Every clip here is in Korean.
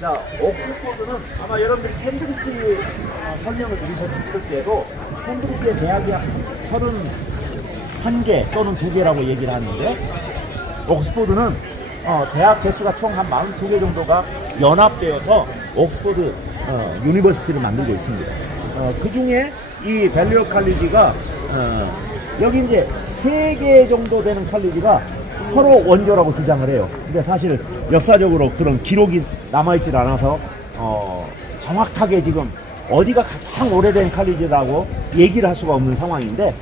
자, 옥스포드는 아마 여러분들이 캠브리지 설명을 들으셨을 때도 캠브리지의 대학이 31개 또는 2개라고 얘기를 하는데, 옥스포드는 대학 개수가 총 한 42개 정도가 연합되어서 옥스포드 유니버시티를 만들고 있습니다. 그 중에 이 밸리어 칼리지가 여기 이제 3개 정도 되는 칼리지가 서로 원조라고 주장을 해요. 근데 사실 역사적으로 그런 기록이 남아있질 않아서 정확하게 지금 어디가 가장 오래된 칼리지라고 얘기를 할 수가 없는 상황인데,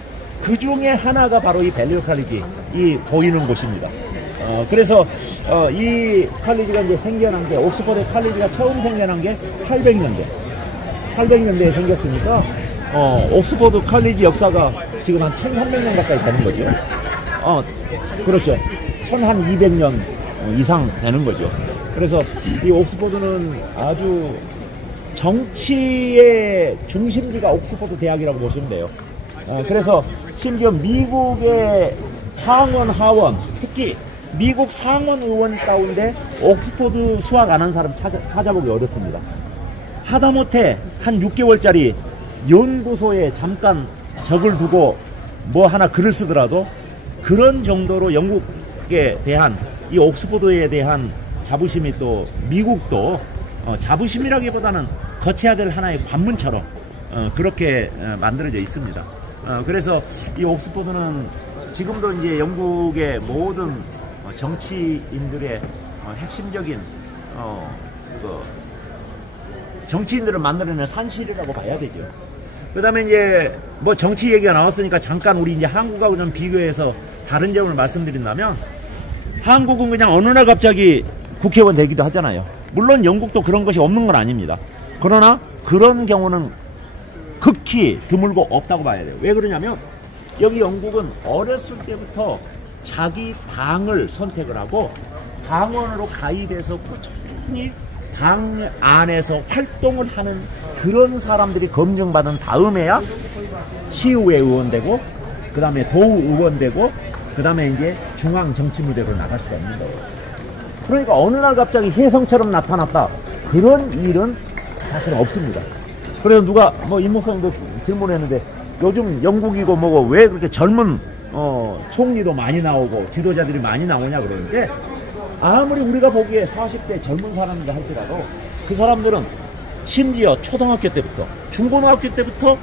그 중에 하나가 바로 이 밸리어 칼리지, 이 보이는 곳입니다. 그래서 이 칼리지가 이제 생겨난 게, 옥스퍼드 칼리지가 처음 생겨난 게 800년대에 생겼으니까 옥스퍼드 칼리지 역사가 지금 한 1300년 가까이 되는 거죠. 그렇죠. 1200년 이상 되는 거죠. 그래서 이 옥스퍼드는 아주 정치의 중심지가 옥스퍼드 대학이라고 보시면 돼요. 그래서 심지어 미국의 상원, 하원, 특히 미국 상원 의원 가운데 옥스퍼드 수학 안 한 사람 찾아보기 어렵습니다. 하다못해 한 6개월짜리 연구소에 잠깐 적을 두고 뭐 하나 글을 쓰더라도 그런 정도로 영국에 대한, 이 옥스퍼드에 대한 자부심이, 또 미국도 자부심이라기보다는 거쳐야 될 하나의 관문처럼 그렇게 만들어져 있습니다. 그래서 이 옥스퍼드는 지금도 이제 영국의 모든 정치인들의 핵심적인 정치인들을 만들어내는 산실이라고 봐야 되죠. 그 다음에 이제 뭐 정치 얘기가 나왔으니까 잠깐 우리 이제 한국하고 좀 비교해서 다른 점을 말씀드린다면, 한국은 그냥 어느 날 갑자기 국회의원 되기도 하잖아요. 물론 영국도 그런 것이 없는 건 아닙니다. 그러나 그런 경우는 극히 드물고 없다고 봐야 돼요. 왜 그러냐면, 여기 영국은 어렸을 때부터 자기 당을 선택을 하고 당원으로 가입해서 꾸준히 당 안에서 활동을 하는 그런 사람들이 검증받은 다음에야 시의회 의원 되고, 그 다음에 도의 의원 되고, 그 다음에 이제 중앙 정치 무대로 나갈 수가 있는 거예요. 그러니까 어느 날 갑자기 혜성처럼 나타났다, 그런 일은 사실 없습니다. 그래서 누가 뭐 임 목사님도 질문했는데, 요즘 영국이고 뭐고 왜 그렇게 젊은 총리도 많이 나오고 지도자들이 많이 나오냐 그러는데, 아무리 우리가 보기에 40대 젊은 사람이라 할지라도 그 사람들은 심지어 초등학교 때부터 중고등학교 때부터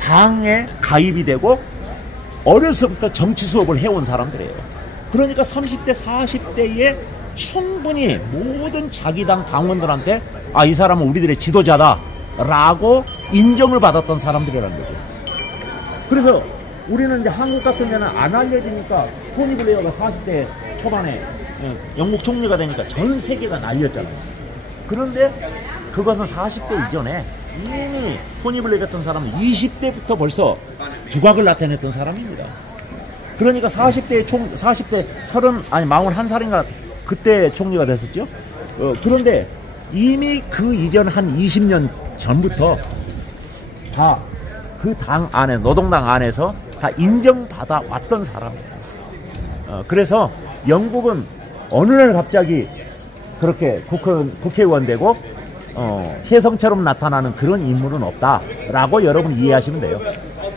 당에 가입이 되고 어려서부터 정치 수업을 해온 사람들이에요. 그러니까 30대 40대에 충분히 모든 자기 당 당원들한테 이 사람은 우리들의 지도자다 라고 인정을 받았던 사람들이라는 거죠. 그래서 우리는 이제 한국 같은 데는 안 알려지니까, 토니 블레어가 40대 초반에 영국 총리가 되니까 전 세계가 날렸잖아요. 그런데 그것은 40대 이전에 이미 토니 블레어 같은 사람은 20대부터 벌써 두각을 나타냈던 사람입니다. 그러니까 40대 41살인가 그때 총리가 됐었죠. 그런데 이미 그 이전 한 20년 전부터 다 그 당 안에, 노동당 안에서 다 인정받아 왔던 사람입니다. 그래서 영국은 어느 날 갑자기 그렇게 국회의원 되고 혜성처럼 나타나는 그런 인물은 없다라고 여러분 이해하시면 돼요.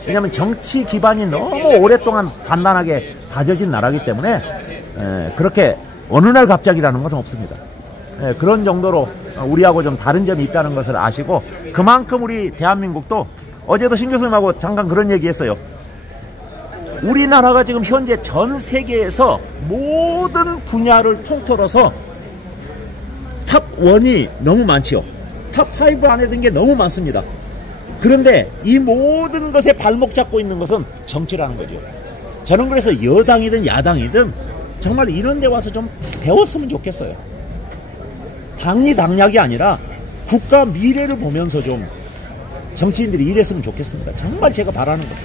왜냐하면 정치 기반이 너무 오랫동안 단단하게 다져진 나라이기 때문에 그렇게 어느 날 갑자기라는 것은 없습니다. 그런 정도로 우리하고 좀 다른 점이 있다는 것을 아시고, 그만큼 우리 대한민국도, 어제도 신 교수님하고 잠깐 그런 얘기 했어요. 우리나라가 지금 현재 전 세계에서 모든 분야를 통틀어서 탑 1이 너무 많지요. 탑 5 안에 든 게 너무 많습니다. 그런데 이 모든 것에 발목 잡고 있는 것은 정치라는 거죠. 저는 그래서 여당이든 야당이든 정말 이런 데 와서 좀 배웠으면 좋겠어요. 당리 당략이 아니라 국가 미래를 보면서 좀 정치인들이 일했으면 좋겠습니다. 정말 제가 바라는 거죠.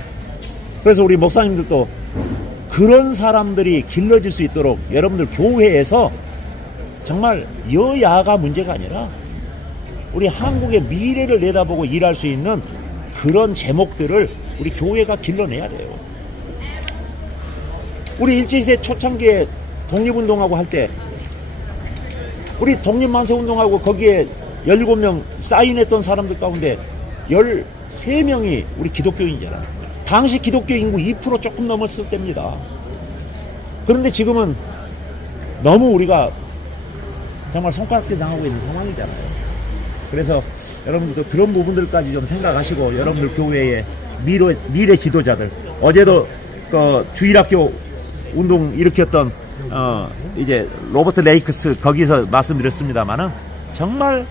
그래서 우리 목사님들도 그런 사람들이 길러질 수 있도록 여러분들 교회에서 정말 여야가 문제가 아니라 우리 한국의 미래를 내다보고 일할 수 있는 그런 제목들을 우리 교회가 길러내야 돼요. 우리 일제시대 초창기에 독립운동하고 할 때 우리 독립만세운동하고 거기에 17명 사인했던 사람들 가운데 13명이 우리 기독교인이잖아. 당시 기독교 인구 2% 조금 넘었을 때입니다. 그런데 지금은 너무 우리가 정말 손가락질 당하고 있는 상황이잖아요. 그래서 여러분들도 그런 부분들까지 좀 생각하시고, 여러분들 교회의 미래 지도자들, 어제도 그 주일학교 운동 일으켰던 이제 로버트 레이크스 거기서 말씀드렸습니다만은, 정말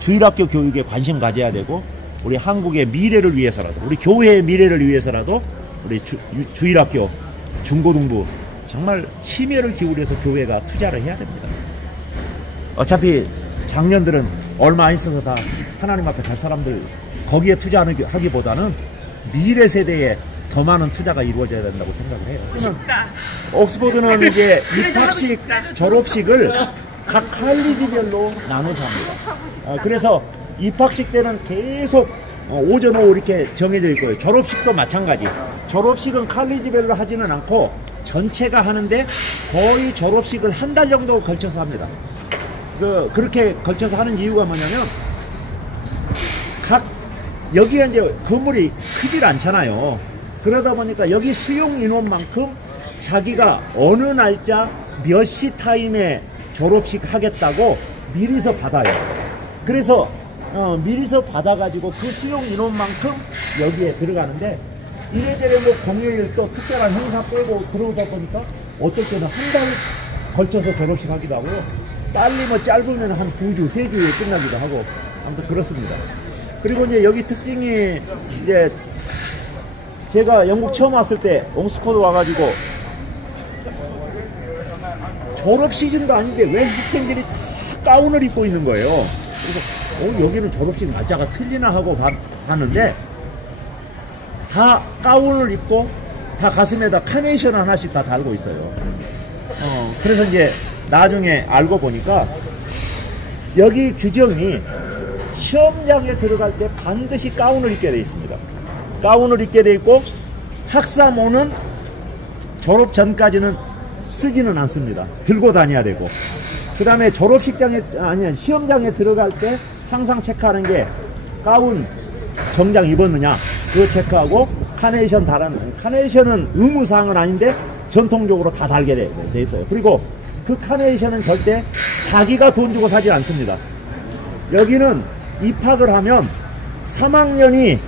주일학교 교육에 관심 가져야 되고, 우리 한국의 미래를 위해서라도, 우리 교회의 미래를 위해서라도 우리 주일학교 중고등부 정말 심혈을 기울여서 교회가 투자를 해야 됩니다. 어차피 장년들은 얼마 안 있어서 다 하나님 앞에 갈 사람들, 거기에 투자하기보다는 미래 세대에 더 많은 투자가 이루어져야 된다고 생각을 해요. 그러면 옥스퍼드는 이제 입학식, 졸업식을 각 칼리지별로 나눠서 합니다. 그래서 입학식 때는 계속 오전 오후 이렇게 정해져 있고요. 졸업식도 마찬가지. 졸업식은 칼리지별로 하지는 않고 전체가 하는데, 거의 졸업식을 한 달 정도 걸쳐서 합니다. 그렇게 걸쳐서 하는 이유가 뭐냐면, 여기가 이제 건물이 크질 않잖아요. 그러다 보니까 여기 수용 인원만큼 자기가 어느 날짜 몇 시 타임에 졸업식 하겠다고 미리서 받아요. 그래서 미리서 받아가지고 그 수용 인원만큼 여기에 들어가는데, 이래저래 뭐 공휴일 또 특별한 행사 빼고 들어오다 보니까 어떨 때는 한 달 걸쳐서 졸업식 하기도 하고요. 빨리 뭐 짧으면 한 2주, 3주에 끝나기도 하고, 아무튼 그렇습니다. 그리고 이제 여기 특징이, 이제 제가 영국 처음 왔을 때 옥스퍼드 와가지고 졸업 시즌도 아닌데 왜 학생들이 다 가운을 입고 있는 거예요. 그래서 여기는 졸업식 날짜가 틀리나 하고 봤는데, 다 가운을 입고 다 가슴에다 카네이션 하나씩 다 달고 있어요. 그래서 이제 나중에 알고 보니까 여기 규정이 시험장에 들어갈 때 반드시 가운을 입게 되어 있습니다. 가운을 입게 되어 있고, 학사모는 졸업 전까지는 쓰지는 않습니다. 들고 다녀야 되고, 그 다음에 시험장에 들어갈 때 항상 체크하는 게 가운 정장 입었느냐 그거 체크하고, 카네이션은 의무사항은 아닌데 전통적으로 다 달게 돼 있어요. 그리고 그 카네이션은 절대 자기가 돈 주고 사지 않습니다. 여기는 입학을 하면 3학년이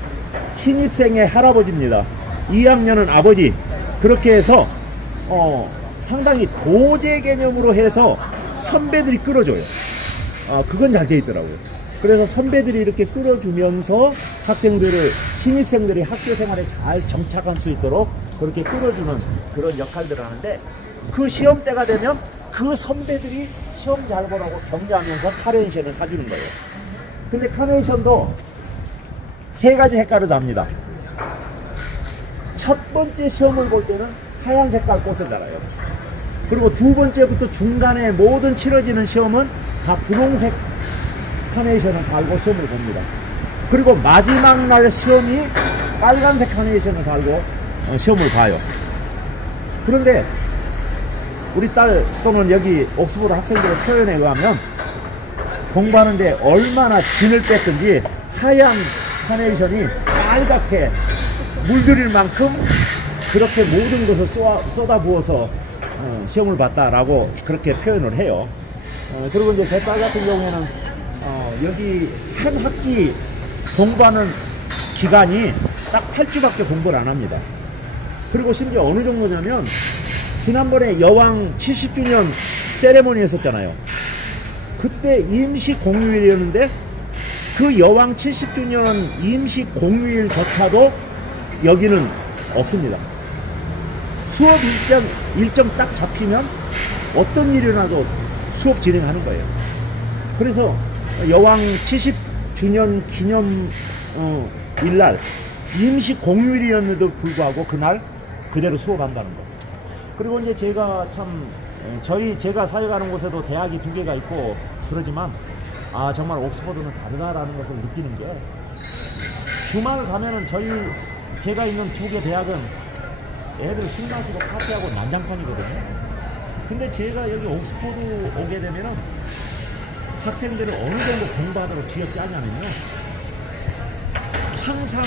신입생의 할아버지입니다. 2학년은 아버지. 그렇게 해서 상당히 도제 개념으로 해서 선배들이 끌어줘요. 그건 잘 돼 있더라고요. 그래서 선배들이 이렇게 끌어주면서 신입생들이 학교 생활에 잘 정착할 수 있도록 그렇게 끌어주는 그런 역할들을 하는데, 그 시험 때가 되면 그 선배들이 시험 잘 보라고 격려하면서 카네이션을 사주는 거예요. 근데 카네이션도 3가지 색깔을 답니다. 첫 번째 시험을 볼 때는 하얀 색깔 꽃을 달아요. 그리고 2번째부터 중간에 모든 치러지는 시험은 다 분홍색 카네이션을 달고 시험을 봅니다. 그리고 마지막 날 시험이 빨간색 카네이션을 달고 시험을 봐요. 그런데 우리 딸 또는 여기 옥스퍼드 학생들의 표현에 의하면, 공부하는데 얼마나 진을 뺐든지 하얀 카네이션이 빨갛게 물들일 만큼 그렇게 모든 것을 쏟아부어서 시험을 봤다라고 그렇게 표현을 해요. 그리고 이제 제 딸 같은 경우에는 여기 한 학기 공부하는 기간이 딱 8주밖에 공부를 안 합니다. 그리고 심지어 어느 정도냐면, 지난번에 여왕 70주년 세레모니 했었잖아요. 그때 임시 공휴일이었는데, 그 여왕 70주년 임시 공휴일조차도 여기는 없습니다. 수업 일정 딱 잡히면 어떤 일이 나도 수업 진행하는 거예요. 그래서 여왕 70주년 기념 일날 임시 공휴일이었는데도 불구하고 그날 그대로 수업한다는 거. 그리고 이제 제가 제가 사역하는 곳에도 대학이 2개가 있고 그러지만, 정말 옥스퍼드는 다르다라는 것을 느끼는 게, 주말 가면은 제가 있는 2개 대학은 애들 술 마시고 파티하고 난장판이거든요. 근데 제가 여기 옥스퍼드 오게 되면은 학생들을 어느 정도 공부하도록 쥐어짜냐면요. 항상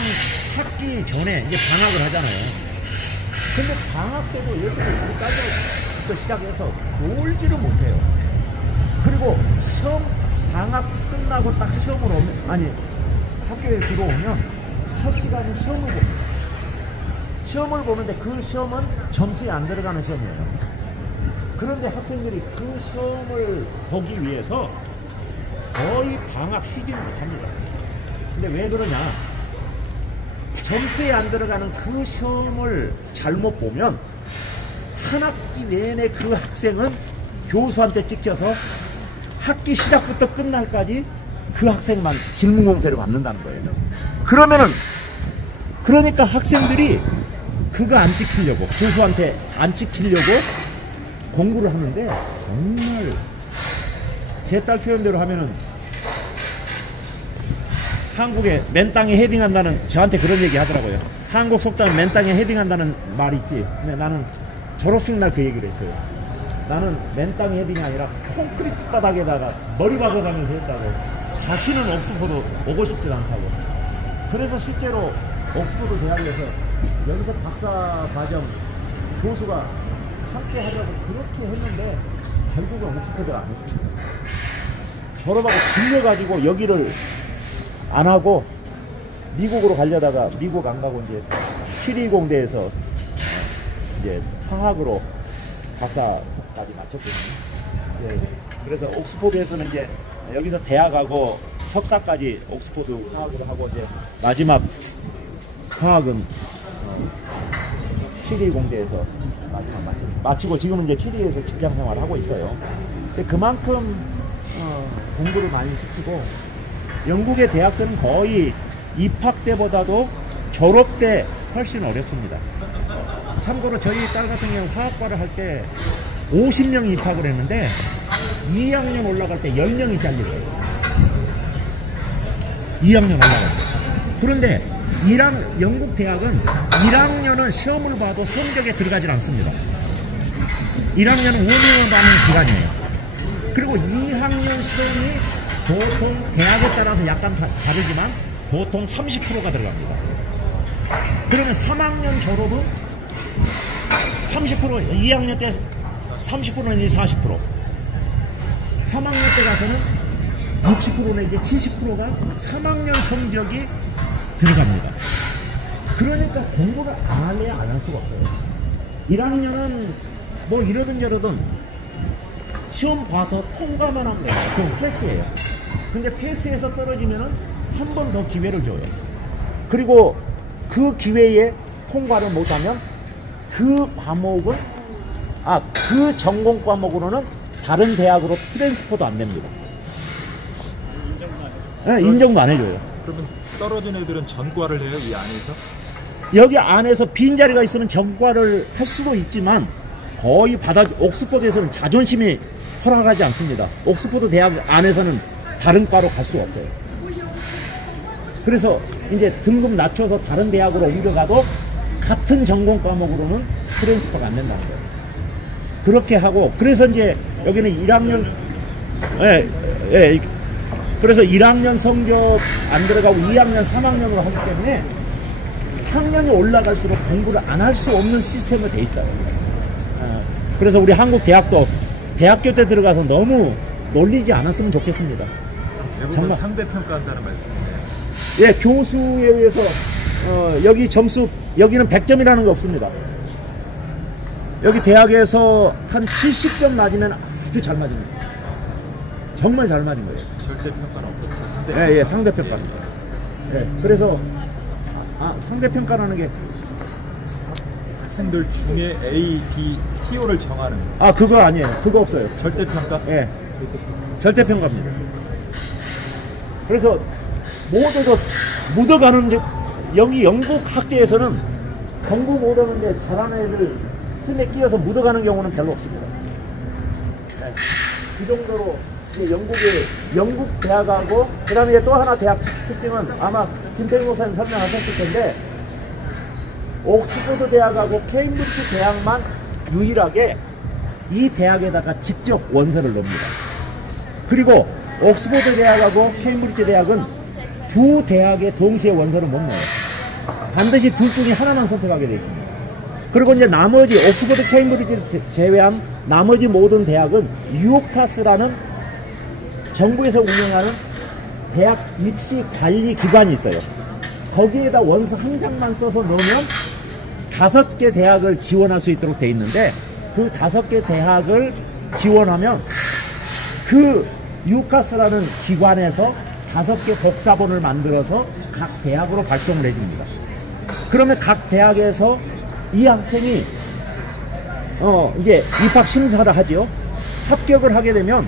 학기 전에 이제 방학을 하잖아요. 근데 방학 때도 예전에 우리 딸들부터 시작해서 놀지를 못해요. 그리고 시험 방학 끝나고 딱 시험을 오면, 아니 학교에 들어오면 첫 시간에 시험을 봅니다. 시험을 보는데 그 시험은 점수에 안 들어가는 시험이에요. 그런데 학생들이 그 시험을 보기 위해서 거의 방학 쉬지를 못합니다. 근데 왜 그러냐? 점수에 안 들어가는 그 시험을 잘못 보면 한 학기 내내 그 학생은 교수한테 찍혀서 학기 시작부터 끝날까지 그 학생만 질문 공세를 받는다는 거예요. 그러니까 학생들이 그거 안 찍히려고, 교수한테 안 찍히려고 공부를 하는데, 정말 제 딸 표현대로 하면은 한국에 맨 땅에 헤딩한다는, 저한테 그런 얘기 하더라고요. 한국 속담에 맨 땅에 헤딩한다는 말이 있지. 근데 나는 졸업식 날 그 얘기를 했어요. 나는 맨 땅에 헤딩이 아니라 콘크리트 바닥에다가 머리 박아가면서 했다고. 다시는 옥스퍼드 오고 싶지 않다고. 그래서 실제로 옥스퍼드 대학에서 여기서 박사 과정 교수가 함께 하려고 그렇게 했는데 결국은 옥스퍼드가 안 했습니다. 졸업하고 질려가지고 여기를 안 하고 미국으로 가려다가 미국 안 가고 이제 시리공대에서 이제 화학으로 박사까지 마쳤거든요. 예, 그래서 옥스퍼드에서는 이제 여기서 대학하고 석사까지 옥스퍼드 화학으로 하고 이제 마지막 화학은 시리공대에서 마지막 마치고 지금은 이제 취리에서 직장 생활을 하고 있어요. 근데 그만큼 공부를 많이 시키고 영국의 대학들은 거의 입학 때보다도 졸업 때 훨씬 어렵습니다. 참고로 저희 딸 같은 경우 화학과를 할 때 50명이 입학을 했는데 2학년 올라갈 때 10명이 잘리더라고요. 2학년 올라갈 때. 그런데 영국 대학은 1학년은 시험을 봐도 성적에 들어가질 않습니다. 1학년은 워밍업하는 기간이에요. 그리고 2학년 시험이 보통 대학에 따라서 약간 다르지만 보통 30%가 들어갑니다. 그러면 3학년 졸업은 30%, 2학년 때 30% 내지 40%, 3학년 때 가서는 60% 내지 70%가 3학년 성적이 들어갑니다. 그러니까 공부를 안 해야 안 할 수가 없어요. 1학년은 뭐 이러든 저러든 시험 봐서 통과만 하면 돼요. 그럼 패스예요. 근데 패스에서 떨어지면은 한 번 더 기회를 줘요. 그리고 그 기회에 통과를 못하면 그 과목은 그 전공 과목으로는 다른 대학으로 트랜스퍼도 안 됩니다. 인정도 안 해줘요? 네, 인정도 안 해줘요. 그러면 떨어진 애들은 전과를 해요, 이 안에서? 여기 안에서 빈자리가 있으면 전과를 할 수도 있지만 거의 옥스퍼드에서는 자존심이 허락하지 않습니다. 옥스퍼드 대학 안에서는 다른 과로 갈 수가 없어요. 그래서 이제 등급 낮춰서 다른 대학으로 옮겨가도 같은 전공 과목으로는 트랜스퍼가 안 된다는 거예요. 그렇게 하고, 그래서 이제 여기는 1학년, 그래서 1학년 성적 안 들어가고 2학년, 3학년으로 하기 때문에 학년이 올라갈수록 공부를 안 할 수 없는 시스템으로 돼 있어요. 그래서 우리 한국 대학도 대학교 때 들어가서 너무 놀리지 않았으면 좋겠습니다. 대부분 상대평가한다는 말씀이네요. 예, 교수에 의해서 여기 점수, 여기는 100점이라는 거 없습니다. 여기 대학에서 한 70점 맞으면 아주 잘 맞습니다. 정말 잘 맞은 거예요. 절대평가는 없고 상대평가. 예, 상대평가입니다. 예, 그래서 상대평가라는 게 학생들 중에 A, B, TO를 정하는 거. 그거 아니에요. 그거 없어요. 절대평가? 예, 절대평가입니다. 그래서 모두가 묻어가는, 여기 영국 학계에서는 공부 못하는데 잘하는 애들 틈에 끼어서 묻어가는 경우는 별로 없습니다. 네. 그 정도로 영국 대학하고, 그 다음에 또 하나 대학 특징은 아마 김태균 목사님 설명하셨을 텐데, 옥스퍼드 대학하고 케임브리지 대학만 유일하게 이 대학에다가 직접 원서를 넣습니다. 그리고 옥스퍼드 대학하고 케임브리지 대학은 두 대학의 동시에 원서를 못 넣어요. 반드시 둘 중에 하나만 선택하게 되어 있습니다. 그리고 이제 나머지 옥스퍼드, 케임브리지 제외한 나머지 모든 대학은 유카스라는 정부에서 운영하는 대학 입시 관리 기관이 있어요. 거기에다 원서 한 장만 써서 넣으면 5개 대학을 지원할 수 있도록 되어 있는데, 그 5개 대학을 지원하면 그 유카스라는 기관에서 5개 복사본을 만들어서 각 대학으로 발송을 해줍니다. 그러면 각 대학에서 이 학생이 이제 입학 심사를 하죠. 합격을 하게 되면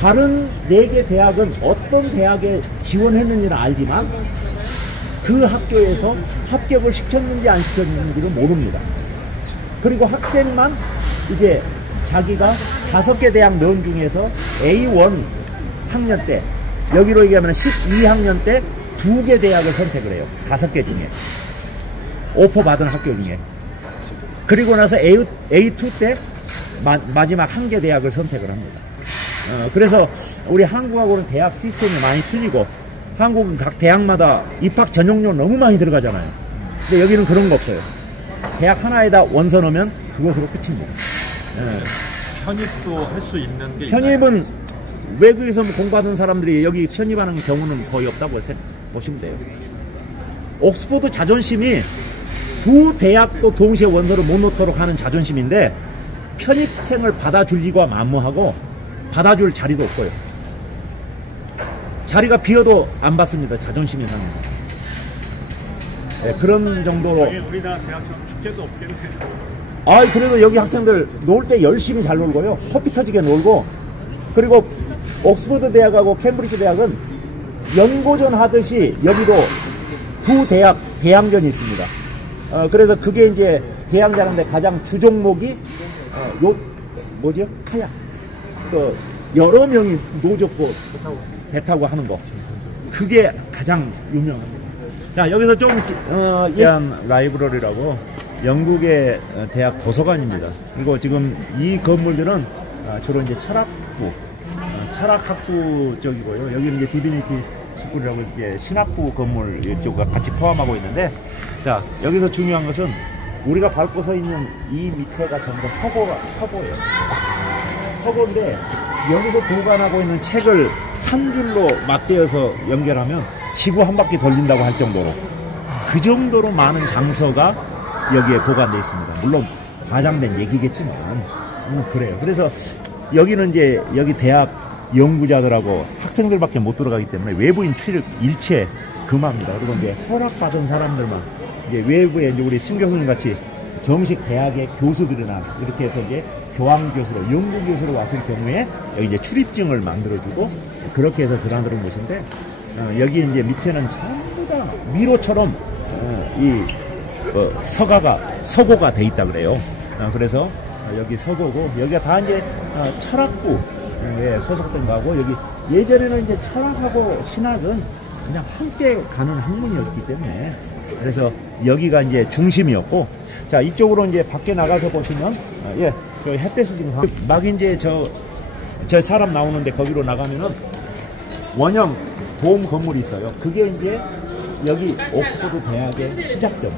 다른 4개 대학은 어떤 대학에 지원했는지는 알지만 그 학교에서 합격을 시켰는지 안 시켰는지를 모릅니다. 그리고 학생만 이제 자기가 5개 대학 넣은 중에서 A1 학년 때, 여기로 얘기하면 12학년 때 2개 대학을 선택을 해요. 5개 중에. 오퍼 받은 학교 중에. 그리고 나서 A2 때 마지막 1개 대학을 선택을 합니다. 그래서 우리 한국하고는 대학 시스템이 많이 틀리고, 한국은 각 대학마다 입학 전형료 너무 많이 들어가잖아요. 근데 여기는 그런 거 없어요. 대학 하나에다 원서 넣으면 그것으로 끝입니다. 편입도 할 수 있는 게 편입은 있나요? 외국에서 공부하는 사람들이 여기 편입하는 경우는 거의 없다고 보시면 돼요. 옥스퍼드 자존심이 두 대학도 동시에 원서를 못 넣도록 하는 자존심인데, 편입생을 받아줄 리가 만무하고 받아줄 자리도 없고요. 자리가 비어도 안 받습니다. 자존심이 상해서. 네, 그런 정도로. 우리나라 대학처럼 축제도 없겠네요. 그래도 여기 학생들 놀 때 열심히 잘 놀고요. 코피 터지게 놀고, 그리고 옥스퍼드 대학하고 캠브리지 대학은 연고전 하듯이 여기도 두 대학 대항전이 있습니다. 그래서 그게 이제 대항전인데 가장 주종목이 뭐죠? 카약. 여러 명이 노젓고 배 타고 하는 거. 그게 가장 유명합니다. 자, 여기서 좀 라이브러리라고 영국의 대학 도서관입니다. 그리고 지금 이 건물들은 주로 이제 철학학부 쪽이고요. 여기는 이제 디비니티 스쿨이라고 이제 신학부 건물 이쪽과 같이 포함하고 있는데, 자, 여기서 중요한 것은 우리가 밟고 서 있는 이 밑에가 전부 서고예요. 서고인데 여기서 보관하고 있는 책을 한 줄로 맞대어서 연결하면 지구 한 바퀴 돌린다고 할 정도로, 그 정도로 많은 장서가 여기에 보관되어 있습니다. 물론 과장된 얘기겠지만 그래요. 그래서 여기는 이제 여기 대학 연구자들하고 학생들밖에 못 들어가기 때문에 외부인 출입 일체 금합니다. 그리고 이제 허락받은 사람들만, 이제 외부에 이제 우리 심 교수님 같이 정식 대학의 교수들이나 이렇게 해서 이제 교황교수로, 연구교수로 왔을 경우에 여기 이제 출입증을 만들어주고, 그렇게 해서 들어가는 곳인데, 여기 이제 밑에는 전부 다 미로처럼 서고가 돼 있다 그래요. 그래서 여기 서고고, 여기가 다 이제 철학부에 소속된 거고, 여기 예전에는 이제 철학하고 신학은 그냥 함께 가는 학문이었기 때문에, 그래서 여기가 이제 중심이었고, 자, 이쪽으로 이제 밖에 나가서 보시면, 저 햇볕이 지금 막 이제 저 사람 나오는데 거기로 나가면은 원형 도움 건물이 있어요. 그게 이제 여기 옥스퍼드 대학의 시작점,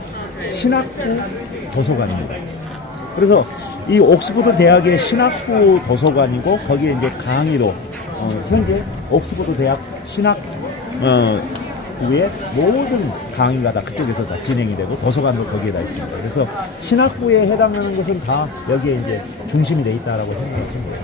신학부 도서관입니다. 그래서 이 옥스퍼드 대학의 신학부 도서관이고, 거기에 이제 강의도 현재 옥스퍼드 대학 신학부의 모든 강의가 다 그쪽에서 다 진행이 되고, 도서관도 거기에다 있습니다. 그래서 신학부에 해당하는 것은 다 여기에 이제 중심이 돼 있다라고 생각하시면 됩니다.